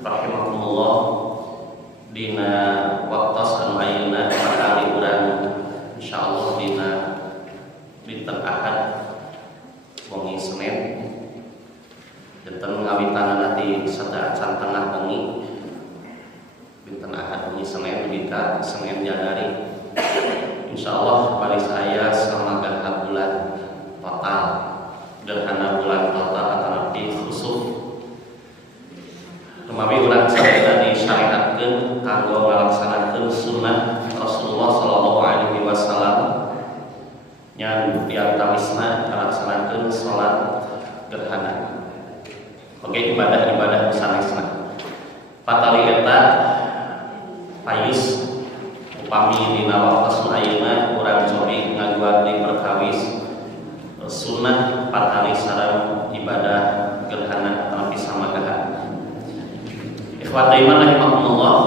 rahimakumullah dina waktos anu ayeuna bakal liburan insyaallah dina dinten Ahad wengi Senin dinten ngawitanna nanti sadaan tengah wengi dinten Ahad wengi Senin dika Senin Januari insyaallah bari saya sama gerhana bulan total gerhana bulan total atau nabi khusuf kemawi urang sadaya disyariatkeun kanggo ngalaksanakeun sunnah Rasulullah sallallahu alaihi wasallam yang diantawisna ngalaksanakeun salat gerhana oge ibadah-ibadah sanesna patali eta payus upami dina waktu ayeuna urang cobi ngaguar di perkawis sunnah 4 hari sareng ibadah gerhana atau pisamagahan. Ikhwat iman rahimakumullah,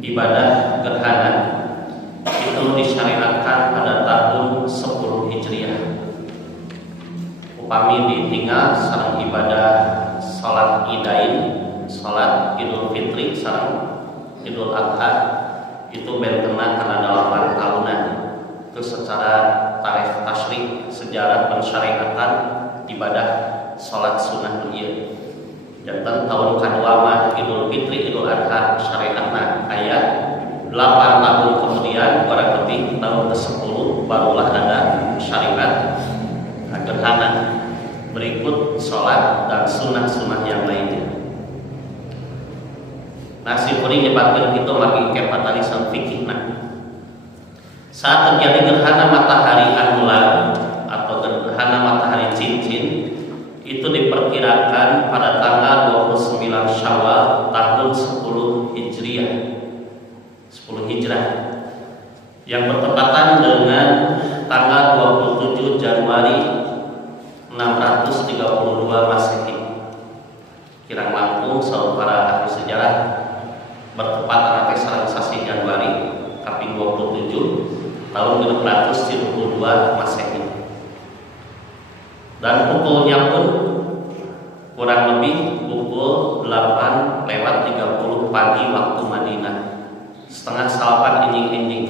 ibadah gerhana itu disyariatkan pada tahun 10 Hijriah. Upami ditinggal sareng ibadah salat Idain, salat Idul Fitri sareng Idul Adha itu bentena karena 8 tahunan. Itu secara tarikh tasyrik sejarah pensyariatan ibadah salat sunnah ieu. Janten tahun kedua mah Idul Fitri Idul Adha syariatna aya 8 tahun kemudian kurang lebih tahun ke-10 barulah ada syariat gerhana berikut salat dan sunnah-sunnah yang lainnya. Nasi kuning nyebatkeun kitu lagi kepatalisan fikihna. Saat terjadi gerhana matahari annular atau gerhana matahari cincin itu diperkirakan pada tanggal 29 Syawal tahun 10 Hijriah 10 Hijrah yang bertepatan dengan tanggal 27 Januari 632 Masehi. Kirang langkung saur para ahli sejarah bertepatan nanti sareng sasi Januari kaping 27 tahun 672 Masehi. Dan pukulnya pun kurang lebih pukul 8 lewat 30 pagi waktu Madinah. Setengah 8 injing-injing.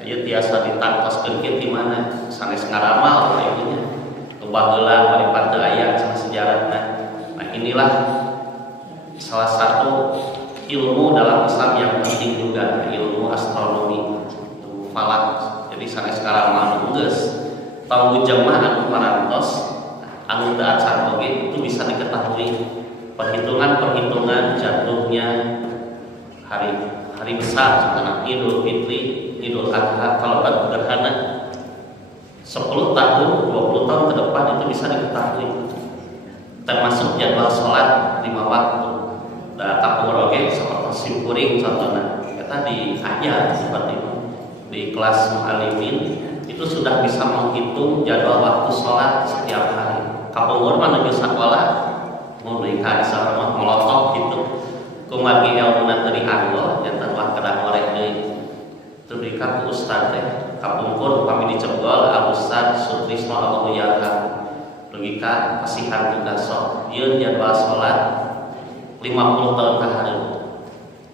Ayo tiasa ditangkoskeun kieu di mana? Sanes ngaramal kayaknya. Kebageula bari panteu aya cenah sejarahna. Nah, inilah salah satu ilmu dalam Islam yang penting juga, ilmu astronomi, falak. Jadi sanes ngaramal geus tahu jemaah anu parantos anu teu acan oge itu bisa diketahui perhitungan jatuhnya hari besar karena Idul Fitri, Idul Adha kalau gerhana 10 tahun, 20 tahun ke depan itu bisa diketahui termasuk jadwal sholat 5 waktu. Da kapung oge seperti simkuring contohna eta diajar seperti itu di kelas mu'alimin itu sudah bisa menghitung jadwal waktu sholat setiap hari. Kapungkur menuju sekolah memberikan sama melotok gitu. Kumagi ilmu dari Allah dan tanpa kedah ngorek deui. Itu dika ku ustaz teh. Kapungkur kami dicegol Al Ustaz Sutrisno Allahu Yarham. Logika pasihan tugas sok. Ieu jadwal sholat 50 tahun ka hareum.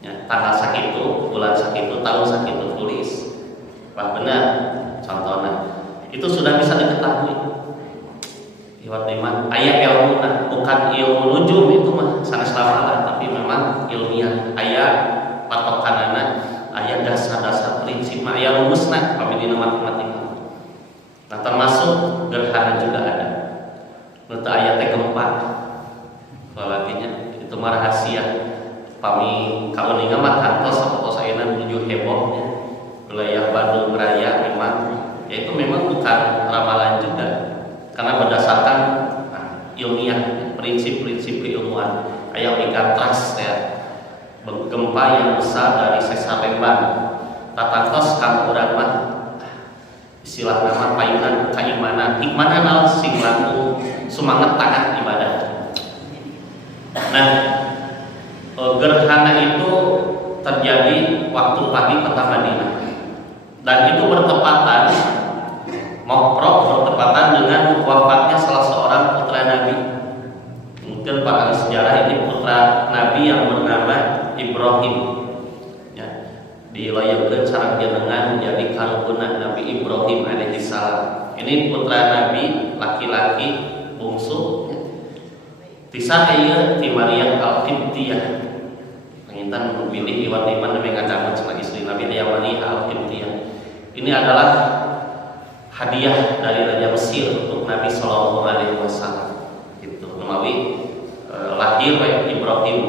Ya, tanggal sakitu, bulan sakitu, tahun sakitu tulis. Wah benar. Contohnya itu sudah bisa diketahui. Iwat iman aya ilmu bukan ilmu nujum itu mah sanes lamalan tapi memang ilmiah aya patokanana aya dasar-dasar prinsip aya rumusna kami dina matematika. Nah termasuk gerhana juga ada. Nu teu aya teh gempa. Balaginya itu mah rahasia. Kami kauningan mah kantos sapotos ayeuna menuju hebohnya. Wilayah Bandung Raya yaitu memang bukan ramalan juga karena berdasarkan ilmiah prinsip-prinsip keilmuan aya megatrust ya gempa yang besar dari sesar Lembang tatangtos kang urang mah istilah nama payunan keimanan hikmahna naon sing langkung sumanget taat ibadah. Nah gerhana itu terjadi waktu pagi kota Madinah dan itu bertepatan bertepatan dengan wafatnya salah seorang putra Nabi disebutkan pada sejarah ini putra Nabi yang bernama Ibrahim. Ya, dilayangkan sareng jenengan menjadi karunia Nabi Ibrahim alaihissalam. Ini putra Nabi laki-laki bungsu. Tisah ieu ti Maryam al-Qibtiyah. Pengintan memilih iwan iman Nabi ngadangun sama istri Nabi Maryam al-Qibtiyah. Ini adalah hadiah dari Raja Mesir untuk Nabi Shallallahu Alaihi Wasallam. Itu melalui lahir Ibrahim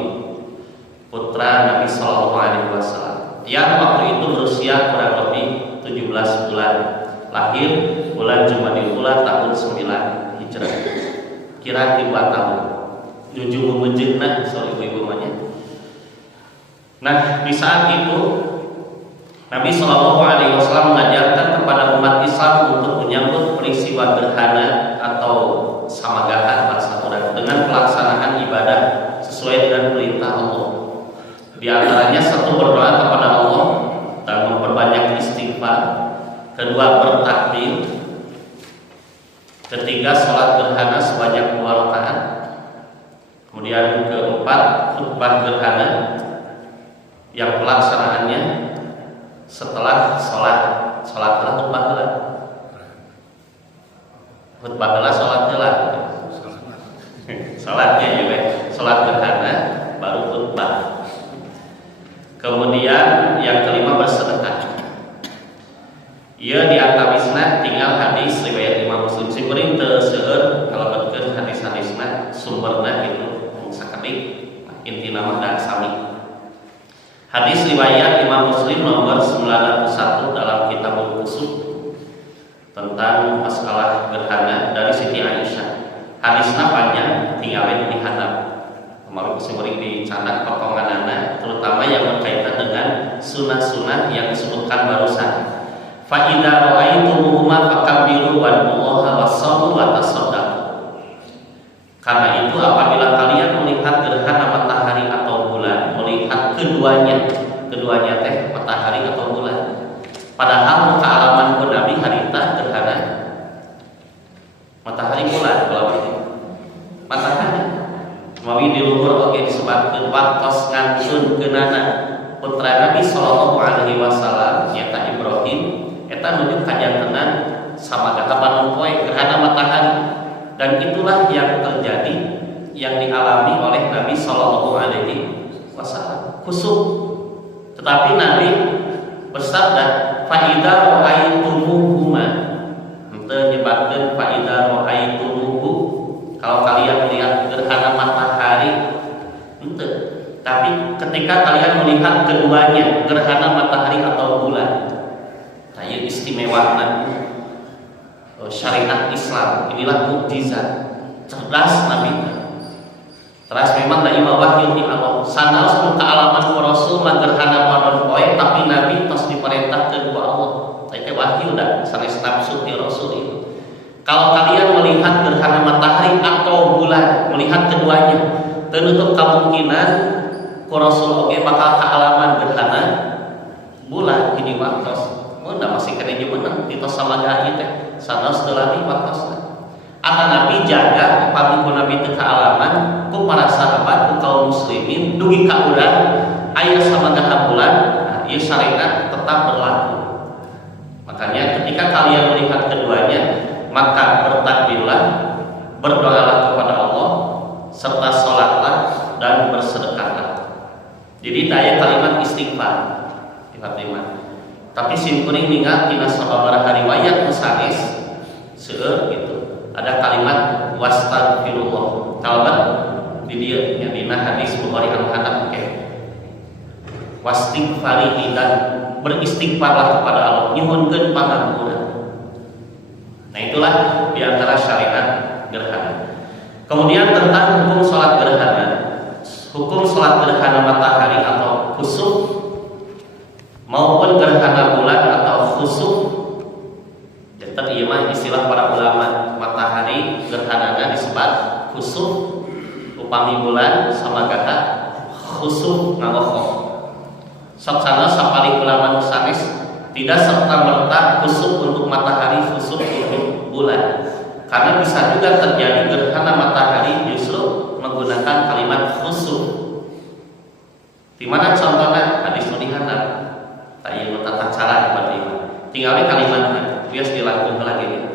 putra Nabi Shallallahu Alaihi Wasallam yang waktu itu berusia kurang lebih 17 bulan. Lahir bulan Jumadil Ula tahun 9 Hijrah. Kira 3 tahun. Jujur memujudna ibu-ibu namanya. Nah, di saat itu Nabi Shallallahu Alaihi Wasallam mengajarkan kepada umat Islam untuk menyambut peristiwa gerhana atau samagahan bahasa orang dengan pelaksanaan ibadah sesuai dengan perintah Allah. Di antaranya satu berdoa kepada Allah dan memperbanyak istighfar, kedua bertakbir, ketiga sholat gerhana sebanyak 2 rakaat, kemudian keempat khutbah gerhana yang pelaksanaannya setelah sholat khutbah heula. Khutbah heula sholat heula. Sholatnya juga sholat gerhana baru khutbah. Kemudian yang kelima bersedekah. Ieu diantawisna tinggal hadis riwayat Imam Muslim. Simkuring teu seueur kalebetkeun hadis-hadisna sumberna gitu sakedik intina mah da sami. Hadis riwayat Imam Muslim nomor 901 dalam Kitabul Kusuf tentang masalah gerhana dari Siti Aisyah. Hadisnya panjang, tinggalin dihadap. Kemarin sumring dicatat potonganana, terutama yang berkaitan dengan sunah-sunah yang disebutkan barusan. Fa idza ra'aitumuhuma fakabbiru wallaha wasallu wa tasaddaqu. Karena itu apabila kalian melihat gerhana matahari atau bulan, melihat keduanya teh matahari atau bulan. Padahal muka alaman pun Nabi harita gerhana matahari bulan kalau itu matahari. Mawi di luhur oge disebutkeun waktos ngantun keunana putra Nabi Shallallahu Alaihi Wasallam nyata Ibrahim eta nuju kajantenan samagaha panon poe gerhana matahari. Dan itulah yang terjadi yang dialami oleh Nabi Shallallahu Alaihi Wasallam kusuk. Tetapi Nabi bersabda, "Faida rohaitumuhuma." Henteu nyebatkeun faida rohaitumuhu. Kalau kalian melihat gerhana matahari, henteu. Tapi ketika kalian melihat keduanya, gerhana matahari atau bulan, saya istimewanya syariat Islam. Inilah mukjizat cerdas Nabi. Terus memang dari wahyu ti Allah sanaos muka alaman ku Rasul gerhana panon poe, tapi Nabi tos diperintahkeun ku Allah. Itu wahyu dah sanes nafsu ti Rasul itu. Kalau kalian melihat gerhana matahari atau bulan, melihat keduanya, tertutup kemungkinan ku Rasul oge bakal kaalaman gerhana bulan ini waktos. Oh, ndak masih kena jeung kita sama gaji teh sanes teu lami waktos. Akan Nabi jaga pamingku Nabi teu kaalaman ku para sahabat ku kaum muslimin dugi ka urang aya samagaha bulan. Nah, ieu syariat tetap berlaku. Makanya ketika kalian melihat keduanya, maka bertakbirlah, berdoalah kepada Allah, serta sholatlah dan bersedekahlah. Jadi daya kalimat istighfar, istighfar. Tapi simkuring ningal tina sababaraha riwayat sanes seueur gitu. Ada kalimat wastaghfirullah. Kalimat di dieu nya dina hadis Bukhari al-Hadab ke. Wastighfarihi dan beristighfarlah kepada Allah, nyuhunkeun pangampunan. Nah, itulah di antara syariat gerhana. Kemudian tentang hukum salat gerhana. Hukum salat gerhana matahari atau khusuf maupun gerhana bulan atau khusuf. Jadi ieu mah istilah para ulama. Matahari gerhanana disebut khusuf, upami bulan samagaha khusuf ngagokhok. Sok sana sapari ulama sanes tidak serta-merta khusuf untuk matahari, khusuf untuk bulan. Karena bisa juga terjadi gerhana matahari justru menggunakan kalimat khusyuk. Di mana contohnya hadis nulihanan tayyib tata cara ibadah. Tinggalnya kalimatnya bias dilakukan lagi.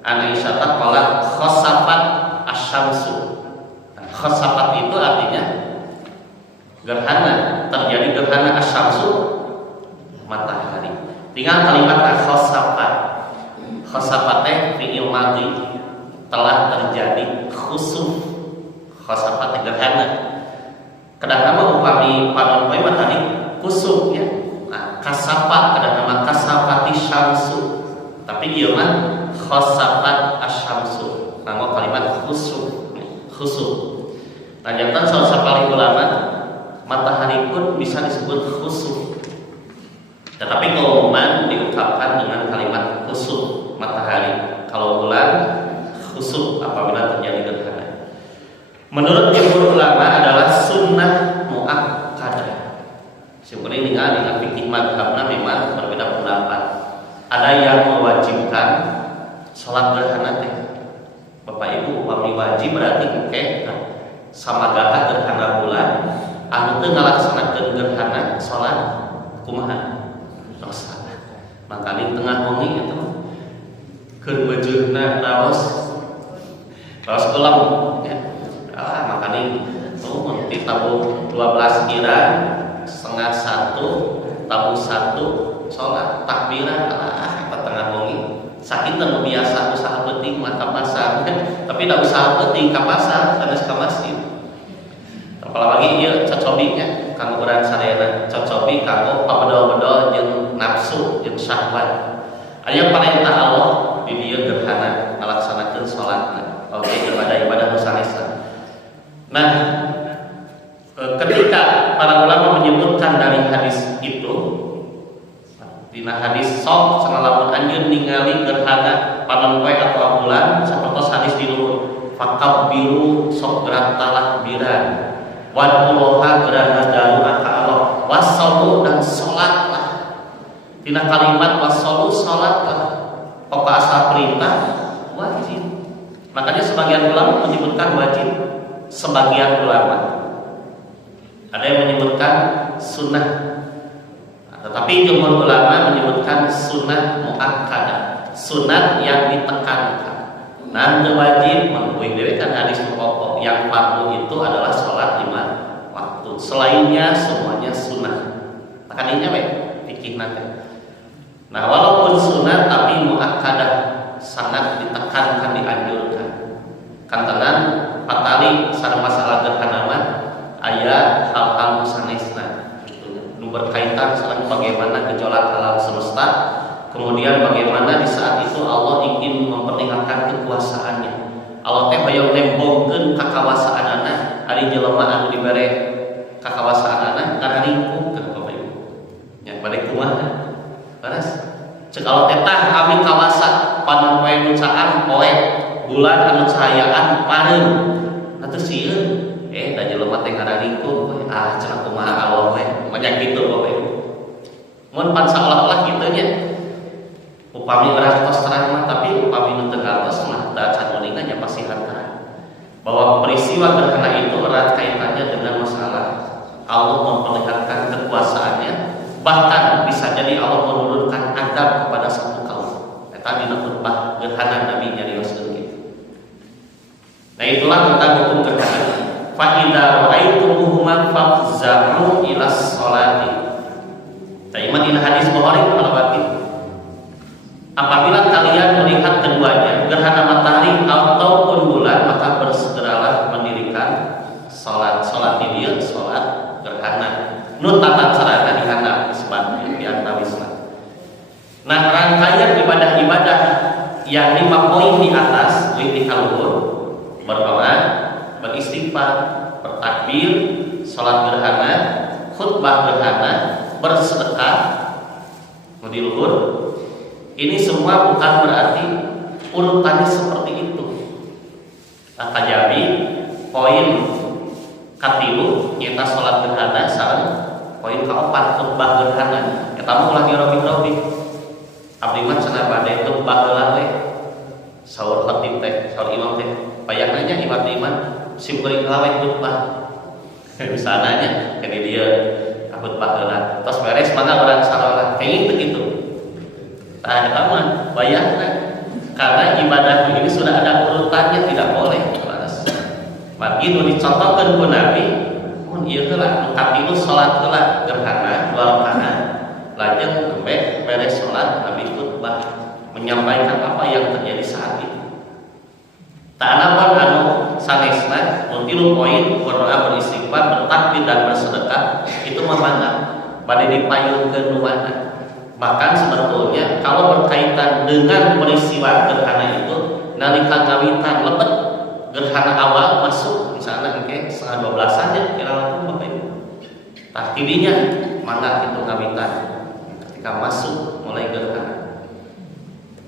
Aisyah qala khasafat asyamsu. Khasafat itu artinya gerhana, terjadi gerhana asyamsu matahari. Tinggal kalimat khasafat. Khasafat fi'il madhi telah terjadi khusuf. Khasafat gerhana. Kadang nama upami panon poe matahari kusuf ya. Nah, kasafat kadang nama kasafati syamsu. Tapi ieu mah khasafat asyamsu. Nganggo kalimat khusuf. Khusuf. Nah, jantan salah ulama matahari pun bisa disebut khusuf. Tetapi keumuman diungkapkan dengan kalimat khusuf matahari. Kalau bulan khusuf apabila terjadi gerhana. Menurut jumhur ulama adalah sunnah muakkadah. Sebenarnya ini dengan fikih mazhabnya memang berbeda pendapat. Ada yang mewajibkan sholat gerhana teh. Bapak Ibu, upami wajib berarti sama gahar gerhana bulan. Anu teu ngalaksanakeun gerhana sholat kumaha? Dosa. Makanya tengah wengi eta keur wajibna raos ulam ya. Makanya di tabung 12 kira setengah 1 tabung 1 sholat takbiran tengah wengi sakit teu biasa usaha penting mah ka pasar tapi da usaha penting ka pasar sanes ka masjid apalagi ieu cocobinya kanggo urang sadayana cocobi kanggo pabedol-bedol jeung nafsu jeung syahwat aya perintah Allah di dieu gerhana ngalaksanakeun salatna oke ibadah nu sanesna. Nah, ketika para ulama menyebutkan dari hadis itu, dina hadis sok sanalamun anjeun ningali gerhana panon poe atau bulan sapertos hadis di luhur fakabbiru sok gerak talakbiran wad'ullaha gerana dalu ka Allah wasallu dan salatlah. Dina kalimat wasallu salatlah pokok asal perintah wajib. Makanya sebagian ulama menyebutkan wajib, sebagian ulama ada yang menyebutkan sunnah, tetapi jumhur ulama menyebutkan sunnah muakkadah, sunnah yang ditekankan. Nah, wajib mengikuti dewe kan hadis pokok yang fardu itu adalah sholat 5 waktu. Selainnya semuanya sunnah. Makanya baik fikih nanti. Nah, walaupun sunnah tapi muakkadah sangat ditekankan, dianjurkan. Kantenan patali sareng masalah gerhana mah aya hal-hal sanesna gitu. Nu berkaitan sareng bagaimana gejolak alam semesta, kemudian bagaimana di saat itu Allah ingin memperlihatkan kekuasaannya. Allah teh hoyong nembongkeun kakawasaanana ari jelema anu dibere kakawasaanana ngaringkung ka Bapak Ibu. Nya bade kumaha? Paras. Cek Allah teh tah kami kawasa panon poe nu caang poe bulan anu cahayaan pareung atuh sieun da jelema teh ngaringkung cenah kumaha Allah we manya kitu Bapak Ibu mun pan saolah-olah kitu nya upami urang tos terang mah tapi upami nu teu ngartos mah da canuningan nya pasti terang bahwa peristiwa gerhana itu erat kaitannya dengan masalah Allah memperlihatkan kekuasaannya, bahkan bisa jadi Allah menurunkan adab kepada satu kaum. Eta dina khutbah gerhana Nabi nyarioskeun kitu. Nah, itulah tentang hukum gerhana. Fa idza ra'aitumuhuma fafza'u ila sholati. Daiman dina hadis Bukhari al-Bukhari. Apabila kalian melihat keduanya, gerhana matahari ataupun bulan, maka bersegeralah mendirikan salat. Salat ini salat gerhana. Nu tata carana dihana isbat di antawisna. Nah, rangkaian ibadah-ibadah yang 5 poin di atas, di kaluhur, berdoa, beristighfar, bertakbir, salat gerhana, khutbah gerhana, bersedekah, di luhur. Ini semua bukan berarti urutannya seperti itu. Nah, kajabi poin katilu kita salat gerhana sareng poin kaopat khutbah gerhana. Eta mah ulah dirobi-robi. Abdi mah cenah bade khutbah heula we. Saur khatib teh, saur imam teh, bayangna nya imam simkuring lawe khutbah. Misalnya jadi dia khutbah heula. Tos beres mana orang salat kayak gitu. Tah eta mah bayarna. Karena ibadah ini sudah ada urutannya, tidak boleh balas. Bagi nu dicontohkeun ku Nabi, mun ieu heula kapilu salat heula gerhana 2 rakaat. Lajeng gembe beres salat Nabi khutbah menyampaikan apa yang terjadi saat itu. Ta'alapan anu sanesna mun 3 poin berdoa, beristighfar, bertakbir dan bersedekah itu mana bade dipayungkeun nu mana. Bahkan sebetulnya kalau berkaitan dengan peristiwa gerhana itu nalika ngawitan lebet gerhana awal masuk misalnya oke setengah 12 saja kira-kira Bapak Ibu. Tah tidinya mangga itu ngawitan ketika masuk mulai gerhana.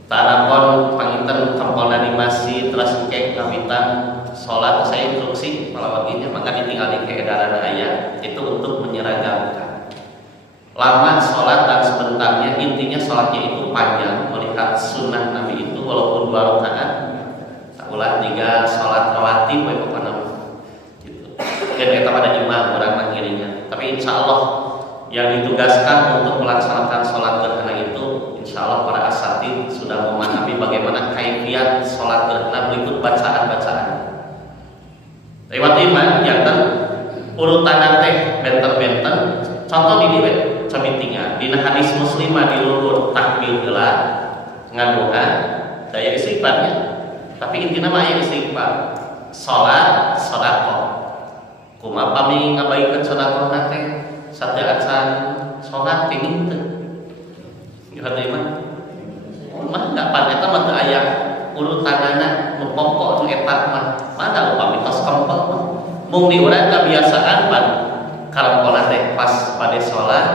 Tarapon panginten tempolna di masjid terus engke ngawitan salat saya instruksi kalau baginya maka ditinggal di keedaran aya itu untuk menyeragamkan lama sholat dan sebentarnya, intinya sholatnya itu panjang melihat sunnah Nabi itu walaupun 2 rakaat ulah 3 sholat rawatib pokoknya gitu. Dan kita pada imam orang mengiringnya. Tapi insya Allah yang ditugaskan untuk melaksanakan sholat gerhana itu insya Allah para asatid sudah memahami bagaimana kaifiat sholat gerhana berikut bacaan-bacaan. Lewat iman jantan urutan teh benten-benten contoh di dieu sabitinga dina hadis muslimah dilulur takbir heula ngadoa daya istighfarnya tapi intina mah aya istighfar salat sedekah kumaha pami ngabaikeun sedekah teh sateacan salat teh henteu ya mah mah enggak paneta mah teu aya urutanana nu pokok nu eta mah mana upami tos kempel mah mung di urang kebiasaan pan karangkola teh pas pada sholat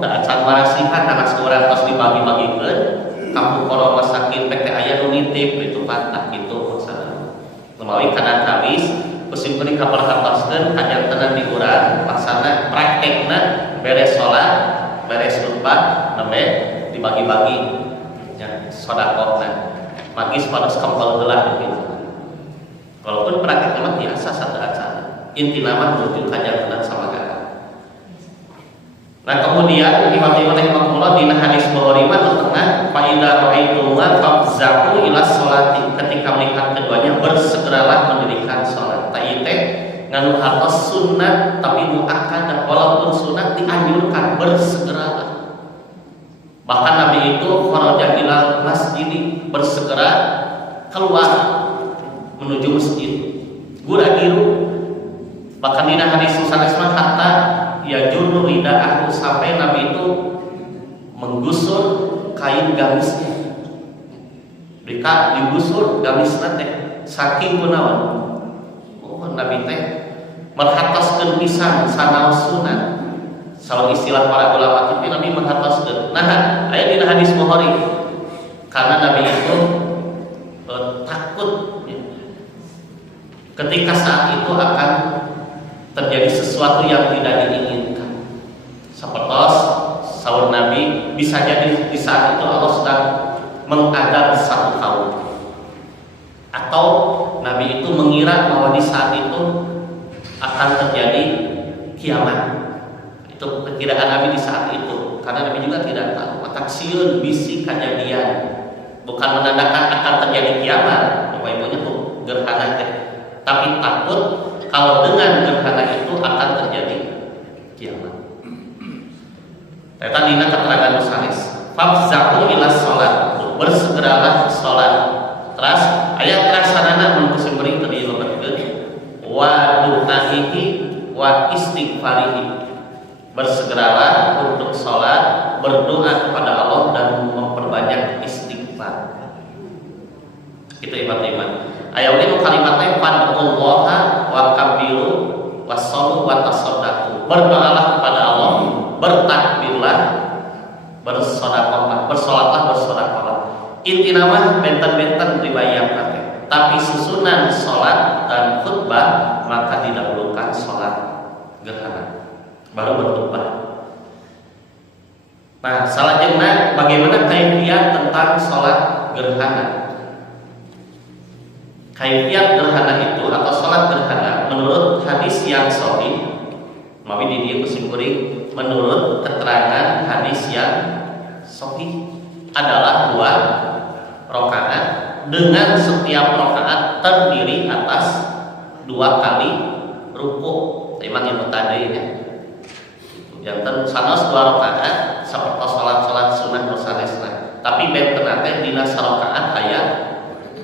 tak acan marasihan anak seorang tos dibagi-bagikeun kampung kalau sakit PT aya nu nitip itu patah gitu maksudna lemawi kana habis kusimkeun kaperhatoskeun kajantenan di urang laksana praktekna beres sholat beres khutbah nembe dibagi-bagi ya sedekahna magis pados kempel heula gitu walaupun praktekna mah biasa satu acara inti nama menuju kajantenan sama gara. Nah kemudian Imam Rahimahullah dina hadis Bukhari mah tengah fa idza ra'aituma fafzaku ila sholati ketika melihat keduanya bersegeralah mendirikan salat. Ta ieu teh nganu hartos sunnah tapi muakkadah walaupun sunnah dianjurkan bersegeralah. Bahkan Nabi itu kharaja ilal masjid bersegera keluar menuju masjid. Gura-giru bahkan dina hadis sanes mah hatta ya juru ridaahu sampai Nabi itu menggusur kain gamisnya. Mereka digusur gamisna teh saking kunaon. Oh Nabi teh merhatoskeun pisan sanaos sunat. Salah istilah para ulama itu Nabi merhatoskeun. Nah, aya dina hadis Bukhari karena Nabi itu takut ketika saat itu akan terjadi sesuatu yang tidak diinginkan. Sepertos sahur Nabi bisa jadi di saat itu Allah sedang mengadab satu kaum, atau Nabi itu mengira bahwa di saat itu akan terjadi kiamat. Itu perkiraan Nabi di saat itu, karena Nabi juga tidak tahu. Mataksiun bisi kejadian bukan menandakan akan terjadi kiamat, Bapak Ibunya tuh gerhana teh, tapi takut kalau dengan gerhana itu akan terjadi kiamat. Eta dina keterangan sanes. Fafzaku ila sholat, bersegeralah sholat. Terus ayat terasanana mun kusimring teu dilebetkeun wa du'aihi wa istighfarihi. Bersegeralah untuk sholat, berdoa kepada Allah dan memperbanyak istighfar. Itu iman-iman. Ayat ini kalimatnya fad'ullaha wa kabiru wassalu wa tasaddaqu. Berdoalah kepada Allah, bertakbirlah, bersedekahlah, bersedekahlah. Inti nama benten-benten dibayangkan. Tapi susunan sholat dan khutbah maka didahulukan sholat gerhana, baru berkhutbah. Nah, selanjutnya bagaimana kaifiat tentang sholat gerhana? Kaifiat gerhana itu atau sholat gerhana menurut hadis yang sahih, mawi di dia kuring menurut keterangan hadis yang sahih adalah 2 rakaat dengan setiap rakaat terdiri atas 2 kali ruku. Memang yang tadi ya. Yang sanes 2 rakaat seperti sholat sunnah nu sanesna. Tapi benten teh dina sarakaat aya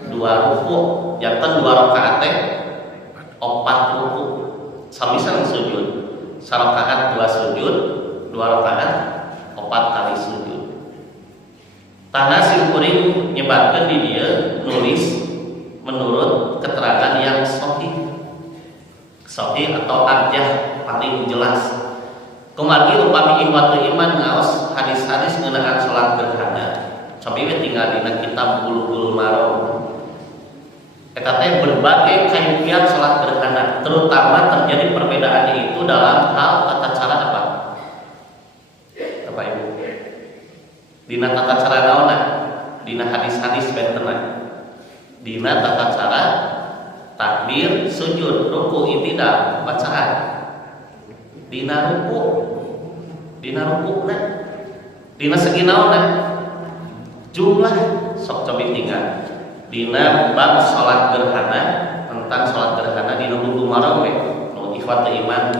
2 ruku. Janten 2 rakaat teh 4 ruku. Samisan sujud. Sarakaat 2 sujud, 2 rakaat 4 kali sujud. Tanah simkuring nyebatkeun di dia nulis menurut keterangan yang sahih. Sahih atau arjah paling jelas. Kumargi upami ikhwatul iman ngaos hadis-hadis ngeunaan salat gerhana. Cobi we tinggal dina kitab Bulughul Maram. Eta teh berbagai kaifiat salat gerhana, terutama terjadi perbedaannya itu dalam hal tata cara apa? Bapak Ibu. Dina tata cara naonna? Dina hadis-hadis bentenna. Dina tata cara takbir, sujud, ruku, itidak, bacaan. Dina ruku nah. Dina segi naonna? Jumlah sok cobi tinggal. Dina bab salat gerhana, tentang salat gerhana dina Bulughul Maram we. Nu ikhwatul iman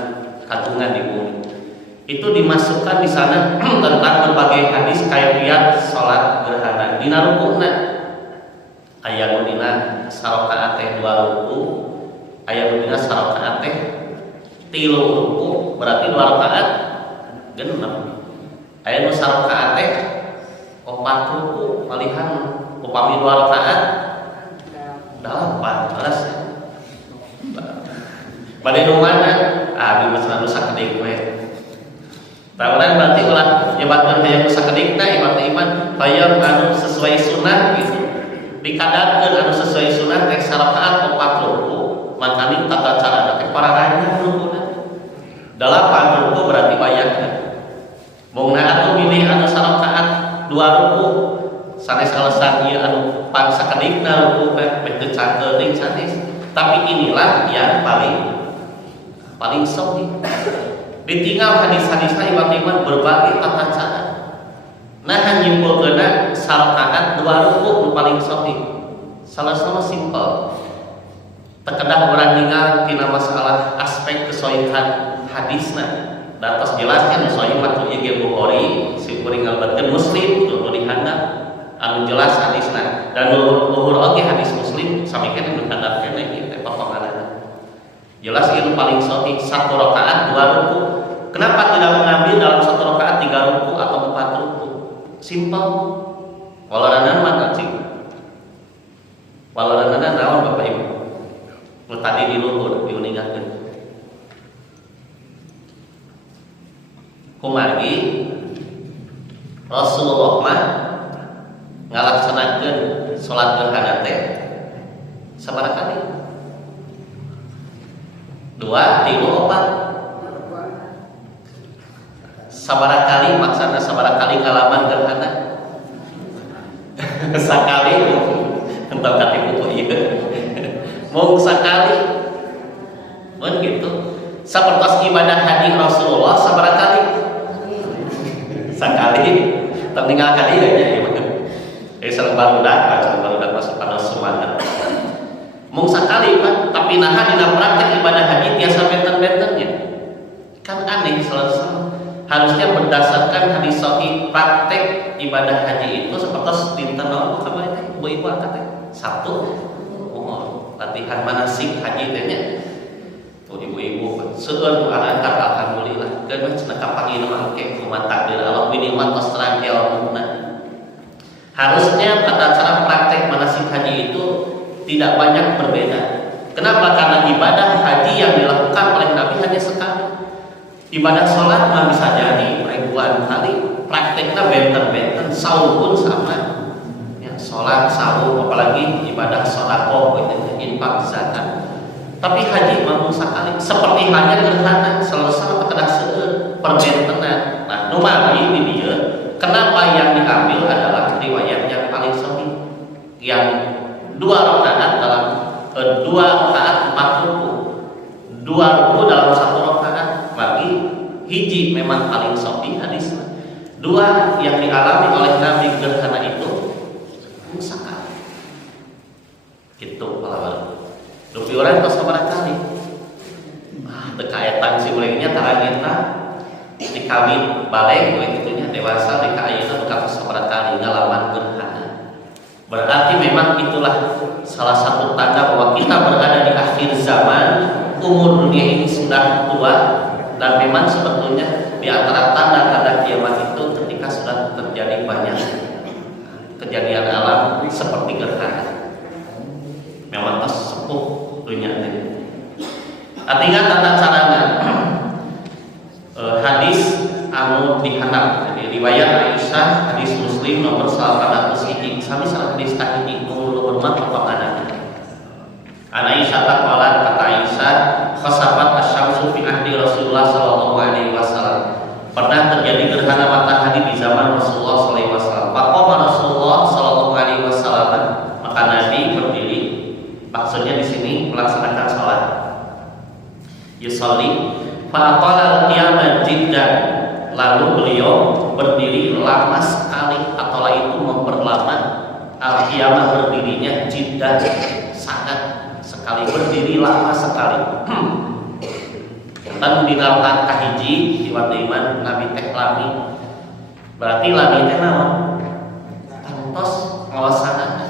katungan di bumi. Itu dimasukkan di sana tentang berbagai hadis kaifiat salat gerhana. Dina rukuna aya nu dina sarakaat teh 2 ruku, aya nu dina sarakaat teh 3 ruku, berarti 2 rakaat genep. Aya nu sarakaat teh 4 ruku, palihan upami 2 rakaat 18. Bade nu mana? Abi masalah nu sakedik we. Tahunan berarti ulah nyebatkeun hayang nu sakedikna iman iman hayang anu sesuai sunnah gitu. Dikadarkeun anu sesuai sunnah teh sarakaat 4 ruku, mangkali tata cara teh pararanya rukuna. 8 ruku berarti bayangna. Mungna atuh milih anu sarakaat 2 ruku sanes alasan ieu anu pang sakedikna ruku teh teu cangkeuting sanes. Tapi inilah yang paling sahih. Ditinggal hadis-hadisna iman berbagai tata cara. Nah nyimpulkeunna sarakaat 2 ruku nu paling sahih. Salah-salah simpel. Terkadang orang tinggal tina masalah aspek kesahihan hadisna. Datos jelasnya sahih matu ieu Bukhari, simkuring ngalbatkeun Muslim nu dihandap anu jelas hadisna. Dan luhur oge hadis Muslim samikeun nu dihandap keneh ieu teh potonganna. Jelas ieu paling sahih 1 rakaat 2 ruku. Kenapa tidak mengambil dalam 1 rakaat 3 ruku atau 4 ruku? Simpel. Walaranan mana cing? Walaranan naon Bapak Ibu? Nu tadi di luhur diuningakeun. Kumargi Rasulullah mah ngalaksanakeun salat gerhana teh sabaraha kali? 2, 3, 4. Sabaraha kali maksudna sabaraha kali ngalaman gerhana? Sakali entah kati buku ieu. Mung sakali. Mun gitu. Sapertos ibadah haji Rasulullah sabaraha kali? Sakali. Teu ninggal kali ya ieu mah. Sareng barudak masuk pada semangat. Mung sakali Pak, tapi naha dina praktek ibadah haji tiasa benten-bentennya. Kan aneh salah. Harusnya berdasarkan hadis sahih praktek ibadah haji itu seperti dinten naon kabar teh ibu angkat teh Sabtu latihan manasik haji teh nya tuh ibu-ibu seueur nu angkat alhamdulillah keun cenah kapangin mangke kumaha takdir Allah minimal tos terang ilmuna. Harusnya tata cara praktek manasik haji itu tidak banyak berbeda. Kenapa? Karena ibadah haji yang dilakukan oleh Nabi hanya sekali. Ibadah sholat mah bisa jadi ribuan kali, prakteknya benten-benten, saum pun sama. Ya, sholat, saum, apalagi ibadah sholako, infak, zakat. Tapi haji mah sekali, seperti hanya gerhana, selesai kedah seueur perbentenan. Nah, numari di dia, kenapa yang diambil adalah riwayat yang paling sahih, yang 2 rakaat dalam 2 ruku dalam 1 rakaat bagi hiji memang paling sahih hadis. 2 yang dialami oleh Nabi gerhana itu sekali. Gitu palawan. Dupi orang tos sabaraha kali. Teu kaetan si ulingnya tarangeta dikawin balik we kitunya dewasa di ayeuna buka sabaraha kali ngalaman gerhana. Berarti memang itulah salah satu tanda bahwa kita berada di akhir zaman, umur dunia ini sudah tua, dan memang sebetulnya di antara tanda-tanda kiamat itu ketika sudah terjadi banyak kejadian alam seperti gerhana. Memang tas sepuh dunia ini. Artinya tata caranya hadis anu dihandap jadi riwayat Aisyah, hadis Muslim nomor 801 sami salah hadis tahiji nomor bermakna An Aisyah qalat kata Aisyah khasafat asy-syamsu fi ahdi Rasulullah sallallahu alaihi wasallam. Pernah terjadi gerhana matahari di zaman Rasulullah sallallahu alaihi wasallam. Faqama Rasulullah sallallahu alaihi wasallam, maka Nabi berdiri, maksudnya di sini melaksanakan salat. Yusolli fa aqala al-qiyama jiddan, lalu beliau berdiri lama sekali atau itu memperlama al-qiyamah berdirinya jiddan sangat sekali, berdiri lama sekali. Dan dinalkan kahiji jiwa iman Nabi teh lami, berarti lami teh naon? Tantos ngawasana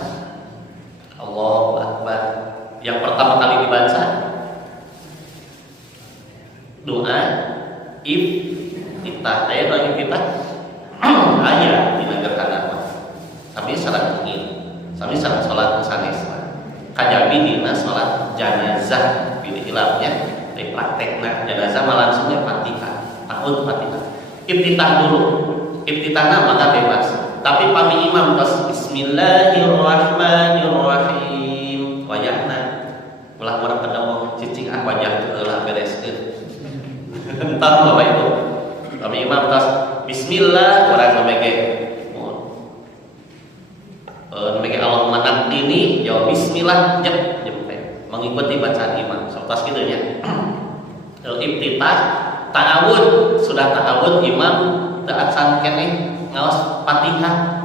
Allahu Akbar. Yang pertama kali dibaca doa iftitah. Aya doa iftitah aya di gerhana. Sami salat ingin, sami salat sanes. Kajabi dina salat janazah pilih hilafnya dari praktekna janazah mah langsungnya Fatihah, takut Fatihah. Iftitah dulu, iftitahna maka bebas. Tapi pami imam tos bismillahirrahmanirrahim wayahna ulah meureun pedawong cicing wajah teu bereskeun. Entar Bapak Ibu. Pami imam tos bismillah urang memege Allahumma naqqini jawab bismillah jep mengikuti bacaan imam serta kitu nya. Iftitah ta'awud, sudah ta'awud imam teu acan keneh ngaos Fatihah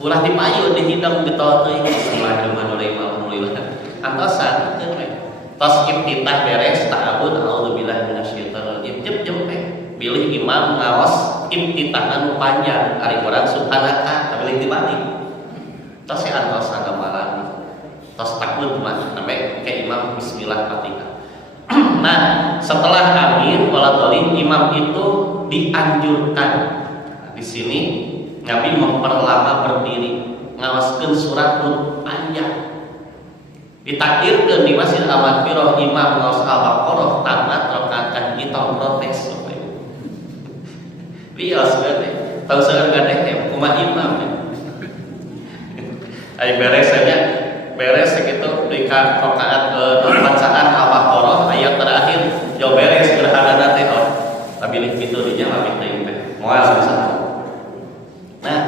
ulah dipayu di hidung getol teuing bismillahirrahmanirrahim alhamdulillah antosan teu we tos iftitah beres ta'awud a'udzubillahi minasyaitonir rajim jep bilih imam ngaos iftitah anu panjang ari urang subhanaka bilih dibalik tos antosan gamalami tos takbir mah sampai ke imam bismillah Fatihah. Nah, setelah amin waladhalin imam itu dianjurkan. Di sini Nabi memperlama berdiri, ngawaskeun surat nu panjang. Ditakdirkeun di Masjid Al-Maghfirah imam ngaos Al-Baqarah tamat rakaat kahiji tong protes. Bios gede, tau seueur gede kumaha imam. Ai beres segitu di rakaat bacaan Al-Baqarah ayat terakhir jauh beres gerhana teh pilih kitu dinya mah teh moal bisa. Nah,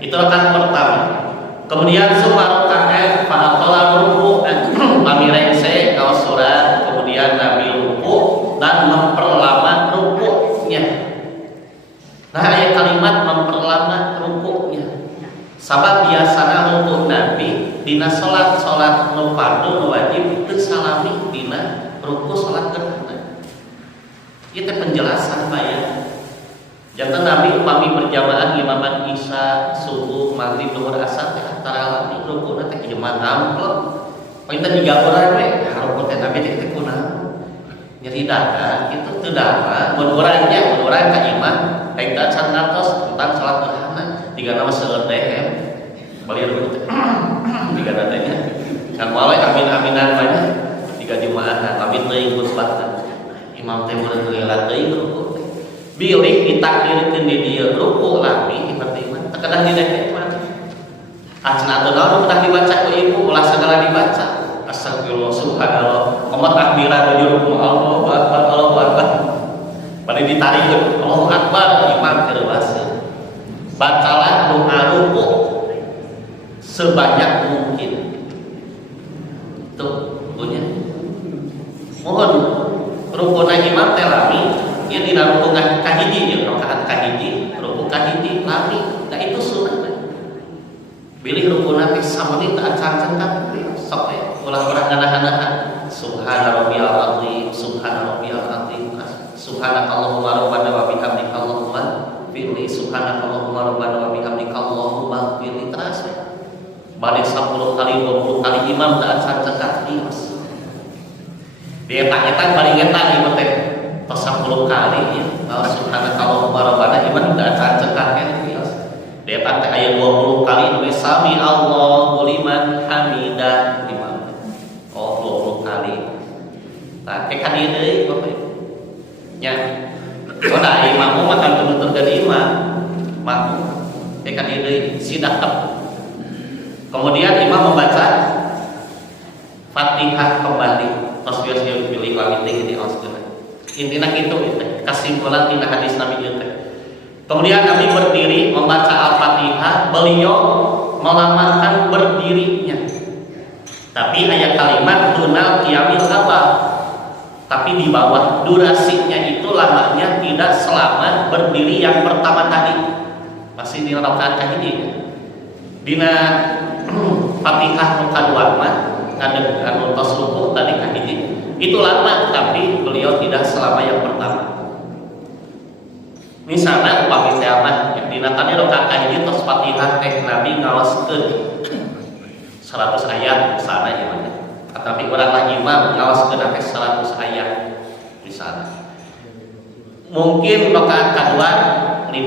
itu rakaat pertama. Kemudian summa rakaat fa aqala ruku'an pamirengse kaos surat, kemudian Nabi ruku dan memperlama ruku'nya. Nah, ayat kalimat memperlama ruku'nya. Sabab biasana ruku' Nabi dina salat nu fardhu nu wajib teu salami dina ruku salat gerhana. Ieu teh penjelasan bae. Janten Nabi upami berjamaah imaman isya, subuh, maghrib, zuhur, asar teh antara lami rukuna teh jemaah amplop. Poin teh 3 urang we, ruku teh Nabi teh kunaon? Nyeri dada kitu teu dama, mun urang ka imam hayang acan ngartos tentang salat gerhana. Tiga nama seueur dehem. Bali ruku teh. Tiga dadanya. Kan wae amin-aminan banyak. Tiga jumaahan amin teuing khutbah. Imam teh meureun ngelilat teuing ruku. Bilih ditakdirkeun di dieu ruku lami ibaratna mah teu kedah dideket mah. Acan atuh naon udah dibaca ku ibu ulah segala dibaca. Astagfirullah subhanallah. Qomat takbiran ruku Allahu akbar Allahu akbar. Bari ditarikeun Allahu akbar imam keur baca. Bacalah doa ruku sebanyak mungkin. Tuh punya. Mohon jadi di ruku kahiji ya rakaat kahiji ruku kahiji lami nah itu sunat pilih ruku nanti sama nih tak cangcang sok ya ulah orang nganahan subhana rabbiyal azim subhana rabbiyal azim subhanakallahumma rabbana wa bihamdika allahumma firli subhanakallahumma rabbana wa bihamdika allahumma firli terus balik 10 kali 20 kali imam tak cangcang mas dia tanya balik ngetan imam teh 10 kali ya subhanakallahumma rabbana imam tak cangcang dia pakai ayat 20 kali itu sami Allahu liman hamidah imam. Oh 20 kali. Nah, kayak kali deui Bapak. Nya. Oh da imam makan tutur ke imam. Makmum. Kayak kali deui sidak. Kemudian imam membaca Fatihah kembali. Tos biasa pilih kami tinggi di auskeun. Intina kitu kesimpulan tina hadis Nabi ieu. Kemudian Nabi berdiri membaca Al-Fatihah, beliau melamakan berdirinya. Tapi ayat kalimat dunal qiyamil awal. Tapi di bawah durasinya itu lamanya tidak selama berdiri yang pertama tadi. Masih di rakaat kahiji. Dina Fatihah nu kadua mah ngadeg anu tos ruku tadi kahiji. Itu lama tapi beliau tidak selama yang pertama. Misalnya upami teh mah dina tadi rakaat kahiji tos Fatihah teh Nabi ngawaskeun 100 ayat misalnya ya mah. Tapi urang lah imam ngawaskeun sampai 100 ayat misalnya. Mungkin rakaat kedua 50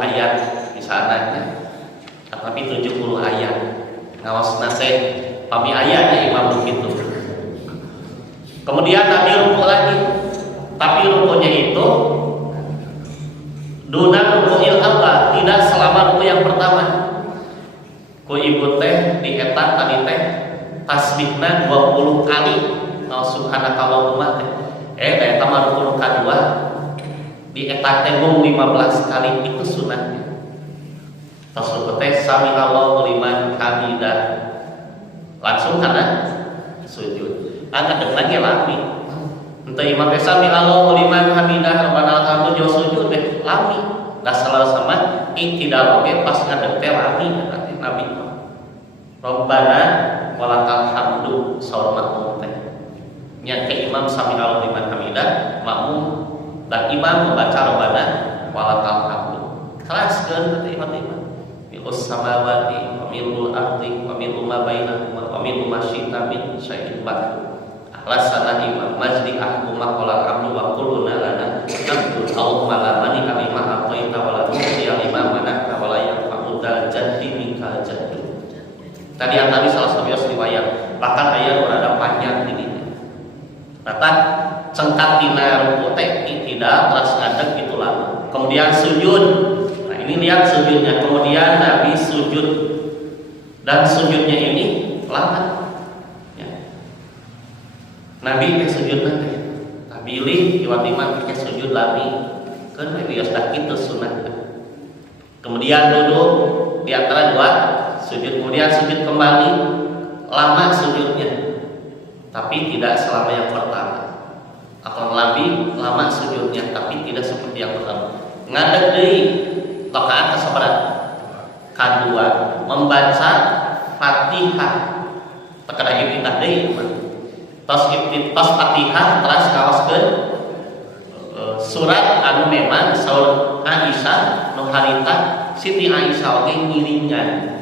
ayat misalnya. Tapi 70 ayat. Ngawasna teh pami ayat ya imam begitu. Kemudian Nabi ruku lagi. Tapi rukunya itu duna ruku'il awal, tidak selama ruku yang pertama. Ku ibu teh di eta tadi teh tasbihna 20 kali. Subhanakallahumma teh. Eta mah ruku kadua di eta teh 15 kali itu sunatnya. Tas ruku teh sami Allahu liman hamidah. Langsung kana sujud. Angkat lagi lami. Entah imam sami Allahu liman hamidah rabbana lakal hamdu sujud teh lami da salah sama iktidal oge pas ngadeg teh lami kata Nabi rabbana walakal hamdu saur makmum teh nya ke imam sami Allahu liman hamidah makmum dan imam membaca rabbana walakal hamdu kelaskeun kata imam milus samawati wa milul ardi wa milul ma bainahuma wa milul ma syi'ta min syai'in ba'd Lasana imam majdi ahkumah qala hamdu wa quluna lana abdul Allahumma la mani alima aqaita wa la tuqi alima manaka wa la yanfa'u dal jaddi minkal jaddu. Tadi yang tadi salah satu riwayat bahkan ayat rada panjang ini. Maka cengkat dina ruku teh tidak terus ngadeg itu lama. Kemudian sujud. Nah, ini lihat sujudnya. Kemudian Nabi sujud. Dan sujudnya ini lama. Nabi ke sujud nanti, pilih tiba-tiba ke sujud lagi, kan biasa dah itu sunat. Kemudian duduk di antara dua sujud, kemudian sujud kembali, lama sujudnya, tapi tidak selama yang pertama. Akan Nabi lama sujudnya, tapi tidak seperti yang pertama. Ngadeg deui rakaat kasabarang? Kedua, membaca Fatihah. Tekada iftitah deui tos Fatihah terus kawaskeun surat anu memang saur Aisyah nu harita Siti Aisyah oge ngiringan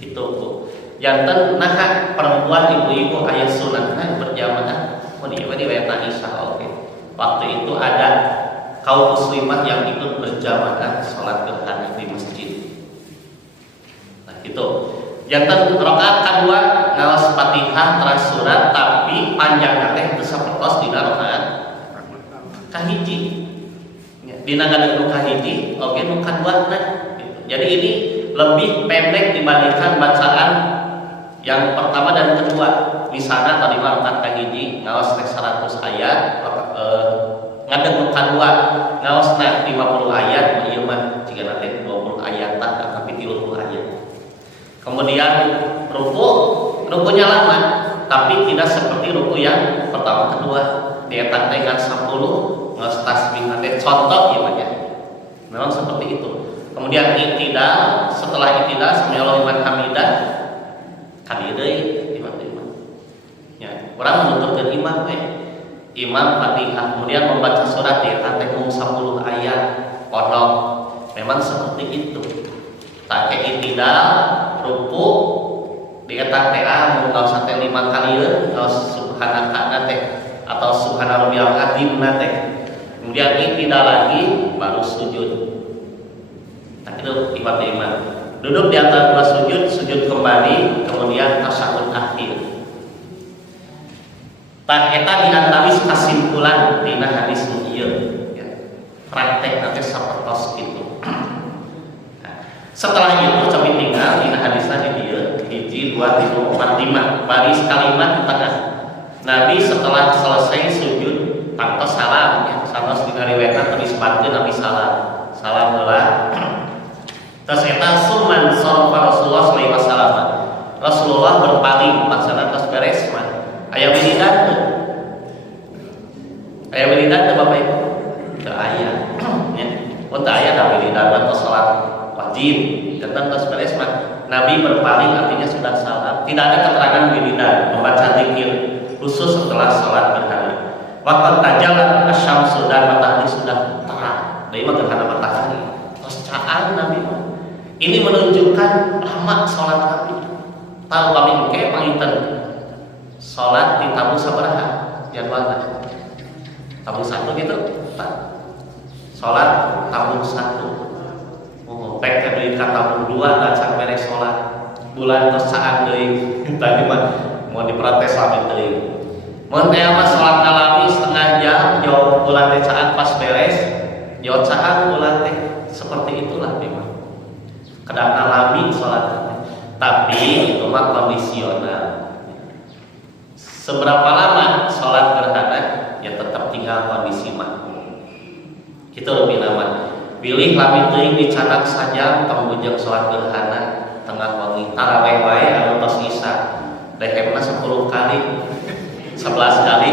gitu janten naha perempuan ibu-ibu aya sunatna berjamaah mun ieu riwayat Aisyah oge waktu itu ada kaum muslimat yang ikut berjamaah salat duha di masjid nah gitu janten rakaat kedua ngawas Fatihah terus surat tapi panjangna teh teu sapertos dina rakaat kahiji. Dina ngadeg nu kahiji oge nu kaduana gitu. Jadi ini lebih pendek dibandingkan bacaan yang pertama dan kedua. Misalnya tadi rakaat kahiji ngawas teh 100 ayat ngadeg nu kadua ngaosna 50 ayat ieu mah cigana teh 20 ayat tapi 30 ayat. Kemudian rukunya lama, tapi tidak seperti ruku yang pertama kedua. Dia tantaikan 10, tasbih teh contoh ieu ya. Memang seperti itu. Kemudian i'tidal, setelah i'tidal sami Allahu liman hamidah kadieu deui imam. Ya, urang menuturkeun imam Imam Fatihah kemudian membaca surat di teh 10 ayat pondok. Memang seperti itu. Take i'tidal, ruku di eta teh mun teh 5 kali subhanaka teh atau subhana rabbiyal azim teh. Kemudian i'tidal lagi baru sujud. Tak itu imam. Duduk di antara dua sujud kembali, kemudian tasyahud akhir. Tah eta diantawis kasimpulan dina hadis ieu ya. Praktek nanti sapertos kitu. Setelah itu cobi tinggal dina hadisna di dieu 1 2 3 4 5 baris kalimat di tengah. Nabi setelah selesai sujud tanpa salam ya, sanes dina riwayatna teu disebutkeun Nabi salam heula. Terus eta suman sarafa Rasulullah sallallahu alaihi wasallam. Rasulullah berpaling maksana tos beres mah. Aya wiridan teu? Aya wiridan teu Bapak Ibu? Teu aya. Ya. Oh teu aya da wiridan atau salat wajib. Tentang tos beres mah Nabi berpaling artinya sudah salam. Tidak ada keterangan wiridan membaca zikir khusus setelah salat gerhana. Waqat tajallat asy-syamsu dan matahari sudah terang. Deui mah gerhana matahari. Tos caan Nabi. Ini menunjukkan lama salat Nabi. Tahu kami engke panginten. Salat di tamu sabaraha? Jadwalna. Tamu 1 gitu, Pak. Salat tamu 1. Oh, pek deui ka tamu 2 dan sak beres salat. Bulan tos saan deui. Tadi mah mau diprotes lami deui. Mun teh mah salat ngalami setengah jam, jauh bulan teh saan pas beres, jauh saan bulan teh seperti itulah memang. Kadang ngalami salat. Tapi itu mah kondisional. Seberapa lama sholat gerhana ya tetap tinggal kondisi makmum. Itu lebih lama. Pilih lami teuing dicanak saja pembujang sholat gerhana tengah wengi tarawih wae anu tos isya. Dehemna 10 kali 11 kali.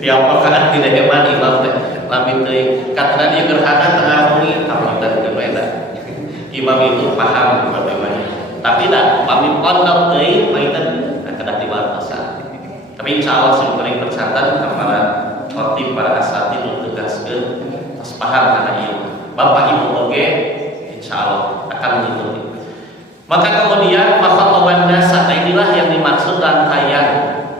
Tiap rakaat di deheman imam teh lami teuing katana di gerhana tengah wengi kamutan kebeeda. Imam itu paham bagaimana. Tapi dah pamit pondok teuing mainten kedah diwartosan. Tapi insyaallah sing paling bersantan para khotib para asatidz tegaskeun tos paham kana ieu. Bapak Ibu oge insyaallah akan mengikuti. Maka kemudian fakhatawan nasa inilah yang dimaksud rangkaian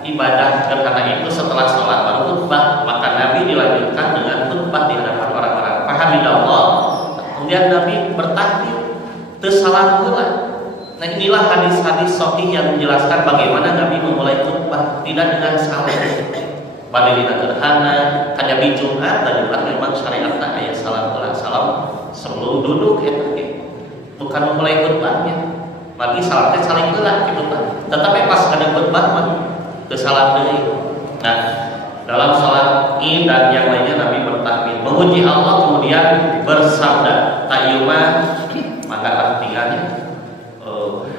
ibadah gerhana itu setelah salat baru khutbah. Maka Nabi dilanjutkan dengan khutbah di hadapan orang-orang. Fahamidallah. Kemudian Nabi bertakbir teu salam heula. Nah inilah hadis-hadis sahih yang menjelaskan bagaimana Nabi memulai khutbah tidak dengan salam. Badalina gerhana, kajabi Jumat dan Jumat memang syariatna aya salam sebelum duduk eta ge. Bukan memulai khutbahnya. Bagi salam teh saling heula kitu kan. Tetapi pas ada khutbah mah teu salam deui. Nah, dalam salat Id dan yang lainnya Nabi bertakbir, memuji Allah kemudian bersabda, "Tayyuma," maka artinya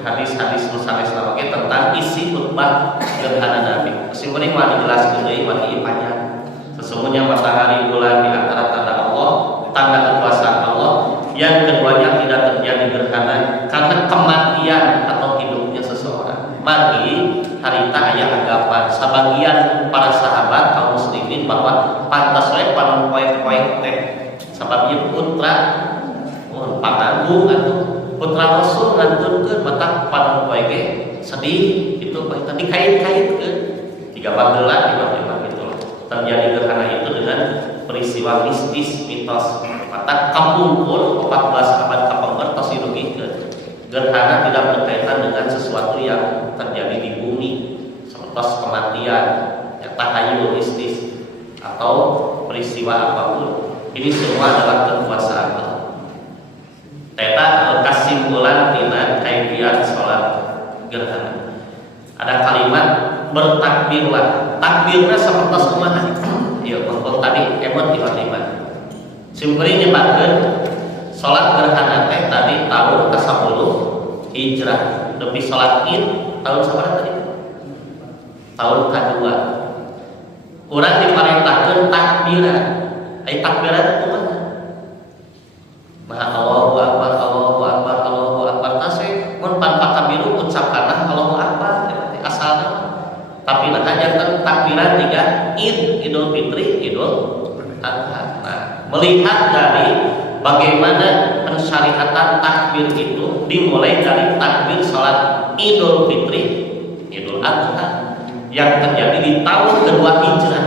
hadis-hadis nusanes lagi tentang isi khutbah gerhana Nabi. Sesungguhnya mah dijelaskeun deui mah ieu panjang. Sesungguhnya matahari bulan di antara tanda Allah, tanda kekuasaan Allah. Yang keduanya tidak terjadi gerhana karena kematian atau hidupnya seseorang. Mari harita aya anggapan sebagian para sahabat kaum muslimin bahwa pantas wae panon poe-poe teh sababnya putra pangagung atau putra Rasul ngantunkeun mata panon poe ge sedih itu tadi kait-kaitkeun tiga bageula ibarat gitu loh. Terjadi gerhana itu dengan peristiwa mistis mitos. Mata kampungpun 14 abad kapengker tos dirugikeun. Gerhana tidak berkaitan dengan sesuatu yang terjadi di bumi seperti kematian, tahayul mistis atau peristiwa apapun. Ini semua adalah kekuasaan Allah. Teta kesimpulan dina kaifiyat salat gerhana. Ada kalimat bertakbirlah. Takbirna sapertos kumaha? Ieu mengko tadi emot iman. Simpulnya nyebabkan salat gerhana teh tadi tahun ke-10 Hijrah. Lebih salat Id tahun sabaraha tadi? Tahun ke-2. Urang diparentosan diperintahkan takbiran. Takbiran itu mana? Nah, Allahu Akbar, Allahu Akbar, Allahu Akbar. Tasih mun pan takbiru ucapkanlah Allahu Akbar asalna. Tapi nah jantan takbiran tiga Idul Fitri, Idul Adha. Nah, melihat dari bagaimana pensyariatan takbir itu dimulai dari takbir salat Idul Fitri, Idul Adha yang terjadi di tahun kedua Hijrah,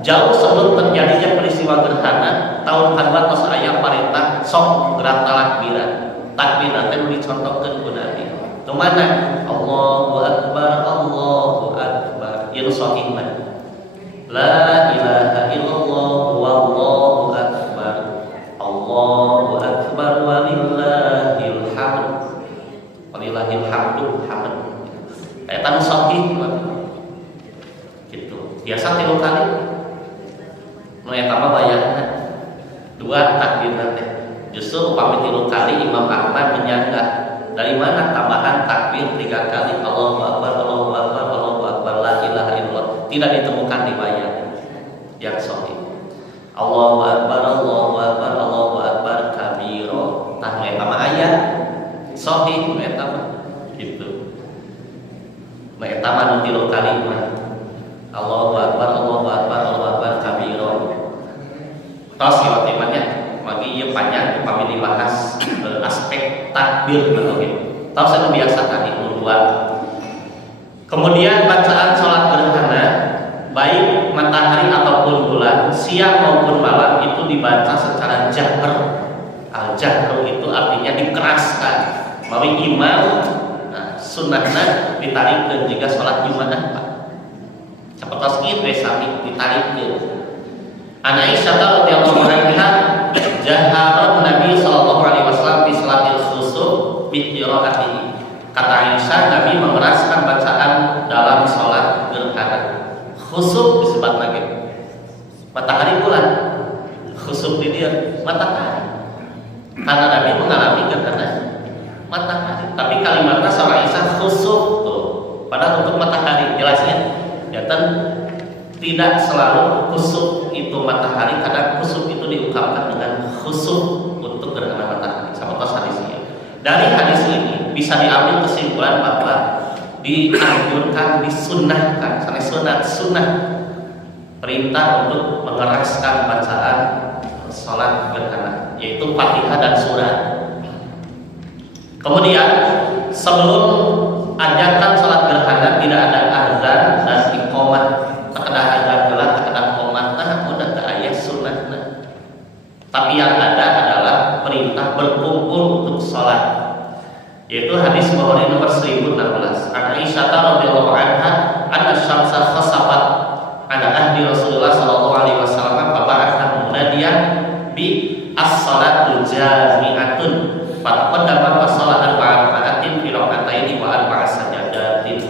jauh sebelum terjadinya peristiwa gerhana tahun kedua tos aya perintah sok gerak takbiran. Takbiran teh dicontohkeun ku Nabi. Itu mana? Allahu Akbar, Allahu Akbar. Yang sahih mah. La ilaha illallah wallahu akbar. Allahu akbar walillahil hamd. Walillahil hamdu hamd. Eta sahih gitu. Biasa 3 kali. Nu eta mah bayangna 2 takbir teh. Justru upami 3 kali Imam Ahmad menyanggah. Dari mana tambahan takbir 3 kali Allahu Akbar, Allahu Akbar, Allahu Akbar, la ilaha illallah? Tidak ditemukan riwayat yang sahih. Allahu Akbar, Allahu Akbar, Allahu Akbar kabiro. Tah eta mah aya sahih eta mah gitu. Eta mah nu 3 kali mah Allahu Akbar, Allahu Akbar, Allahu Akbar kabiro. Tos ieu temanya bagi ieu panjang upami dibahas aspek takbir oke. Tahu saya biasa tadi dua. Kemudian bacaan sholat gerhana baik matahari ataupun bulan siang maupun malam itu dibaca secara jahr. Al-jahr itu artinya dikeraskan. Mawi imam sunnahna ditarikeun jika sholat Jumat Pak. Sapertos kieu sami ditarikeun. An Aisyah radhiyallahu anha jaharon Nabi sallallahu alaihi wasallam fi salatil khusuf bi qiraatihi. Kata Aisyah, Nabi mengeraskan bacaan dalam salat gerhana. Khusuf disebut lagi matahari bulan. Khusuf di dia matahari. Karena Nabi mengalami gerhana matahari. Tapi kalimatnya sama Aisyah khusuf tuh. Padahal untuk matahari jelasnya jantan tidak selalu khusuf itu matahari, kadang khusuf itu diungkapkan dengan khusuf untuk gerhana matahari. Sama pas hadisnya. Dari hadis ini bisa diambil kesimpulan bahwa dianjurkan, disunnahkan, sunnah perintah untuk mengeraskan bacaan salat gerhana, yaitu Fatihah dan surah. Kemudian sebelum ajakan salat gerhana tidak ada azan dan iqamah. Terkadang ada gelar, terkadang komat, udah tak ayat sunnah. Tapi yang ada adalah perintah berkumpul untuk sholat. Yaitu hadis Bukhari nomor 1016. An Aisyah radhiyallahu anha anna syamsa khasafat ala ahdi Rasulullah sallallahu alaihi wasallam fa ba'atha munadiyan bi as-salatu jami'atun fa qaddama fa salat arba'a raka'atin fi raka'ataini wa arba'a sajadatin.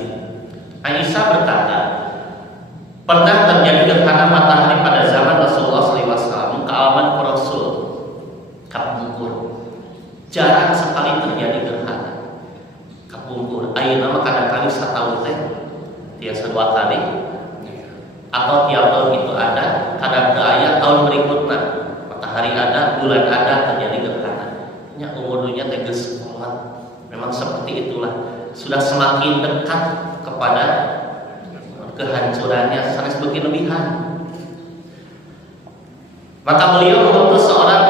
Aisyah berkata, pernah terjadi gerhana matahari pada zaman Rasulullah SAW, kealaman Rasul kapungkur. Jarang sekali terjadi gerhana kapungkur. Ayeuna mah kadang-kadang satahun teh tiasa 2 kali atau tiap tahun itu ada. Kadang teu aya tahun berikutnya matahari ada, bulan ada, terjadi gerhana. Nya umurnya teh geus kolot. Memang seperti itulah. Sudah semakin dekat kepada kehancurannya, sanes beuki lebihan. Maka beliau mengutus seorang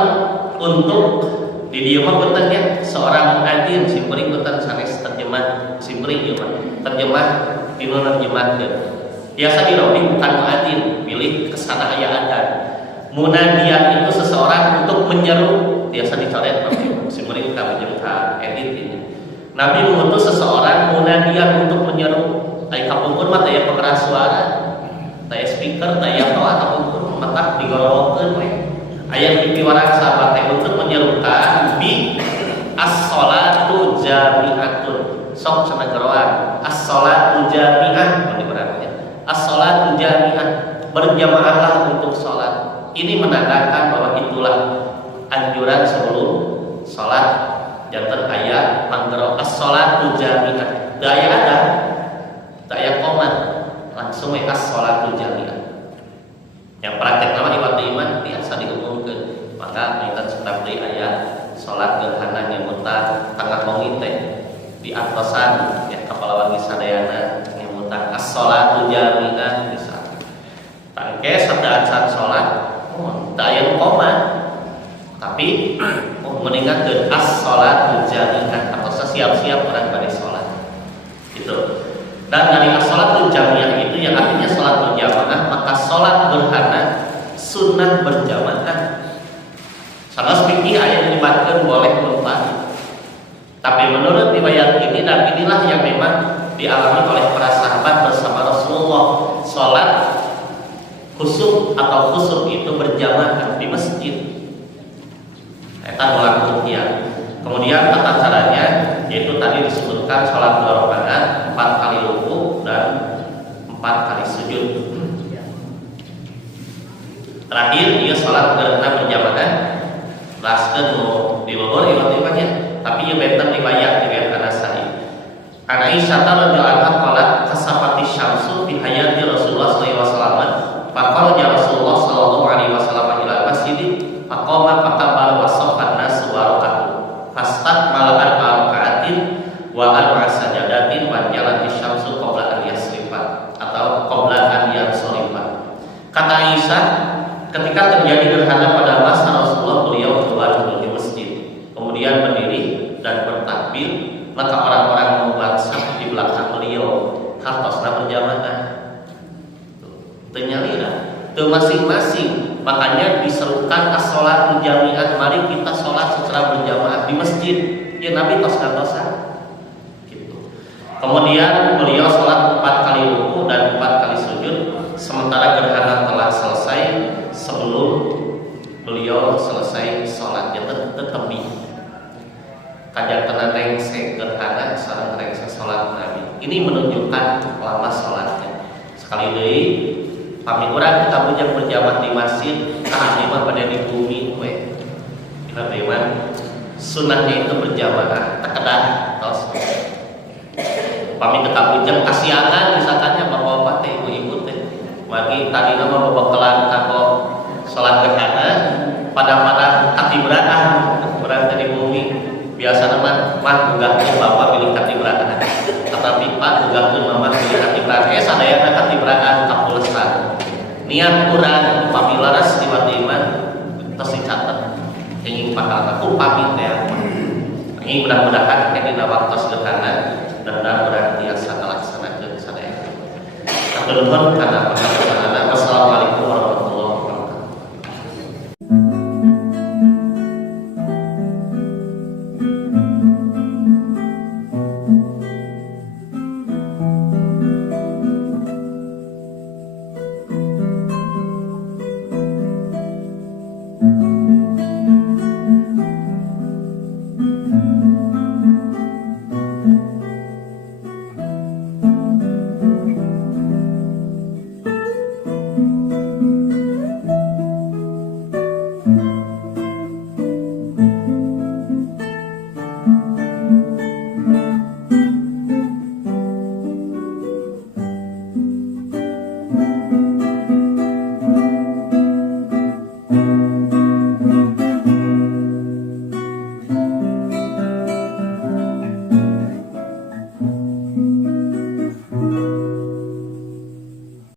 untuk di dieu mah beuteunya seorang muadzin simpeuring beuteun sanes terjemah simpeuring ieu mah terjemah dinu nerjemahkeun. Biasa dirawi bukan muadzin, pilih kesana aya adzan. Munadian itu seseorang untuk menyeru, biasa dicoret simpeuring ka jeung ka edit ini. Nabi mengutus seseorang munadian untuk menyeru. Ai kapungkur mah teh pengeras suara, teh speaker, teh toa kapungkur mata digorongkeun we. Aya pipiwarang sahabat teh untuk menyerukan bi as-shalatu jami'atun. Sok cenah geroan. As-shalatu jami'ah mun diberarti. As-shalatu jami'ah, berjamaahlah untuk salat. Ini menandakan bahwa itulah anjuran sebelum salat. Janten aya panggero as-shalatu jami'ah. Daya ada. Daya komat langsung as-shalatu jami'ah. Yang praktek nama ibadah iman biasa diumumkan. Maka kita sedang beri ayat sholat gerhana nyemutan tengah wengi teh di atasan ya kapalawan sadayana nyemutan as-sholatu jami'ah bisa. Tangke sadaan sholat daya koma tapi meninggalkan as-sholatu jami'ah atau siap-siap orang pada sholat gitu. Dan dari as-sholatu jami'ah itu yang artinya sholat berjamaah, maka sholat gerhana sunnah berjamaah. Salah fikih ayat dilibatkan boleh mutlak. Tapi menurut riwayat ini dan inilah yang memang dialami oleh para sahabat bersama Rasulullah, sholat khusuf atau khusuf itu berjamaah di masjid. Eta ulang ya. Kemudian tata caranya yaitu tadi disebutkan sholat 2 rakaat, 4 kali ruku dan 4 kali sujud. Terakhir dia sholat gerhana berjamaah. Laskeun di Bogor ibadah tapi ieu benten riwayat dengan Anasai. Aisyah radhiyallahu anha qalat kasafati syamsu fi hayati Rasulullah sallallahu alaihi wasallam. Faqala Rasulullah sallallahu alaihi wasallam ila masjid faqama faqabala wa safan nas wa rakaat. Fastakmala arba'atin wa arba'a sajadatin wa jalat syamsu qabla an yasrifa atau qabla an yansarifa. Kata Aisyah, ketika terjadi gerhana pada masa Rasulullah, beliau keluar dari masjid, kemudian berdiri dan bertakbir, maka orang-orang membuat saf di belakang beliau, hartosna berjamaah. Ternyata ke masing-masing, makanya diserukan as-sholatu jami'ah. Mari kita sholat secara berjamaah di masjid. Ya Nabi tos-tosa. Gitu. Kemudian beliau sholat 4 kali ruku dan 4 kali sujud, sementara gerhana telah selesai sebelum beliau selesai sholatnya tetap kajak tenan rengse gerhana sareng rengse sholat Nabi. Ini menunjukkan lama sholatnya. Sekali deui pami urang kita bujang berjamaah di masjid, kami mah pada di bumi we. Kita dewan sunnahnya itu berjamaah tak kedah tos. Pami tetap bujang kasiangan misalkannya bapak-bapak teh ibu-ibu teh. Bagi tadi nama babakelan kako sholat gerhana pada hati beratan berada di bumi biasa nama mah enggak bapak pilih hati beratan tetapi pak enggak pun mama pilih hati beratan sadayana hati beratan kapulestan niat kurang pamil laras di iman terus dicatat ingin pakal aku pamit ya ini mudah-mudahan dina waktu sederhana dan mudah-mudahan biasa laksanakeun sadayana. Nuhun kana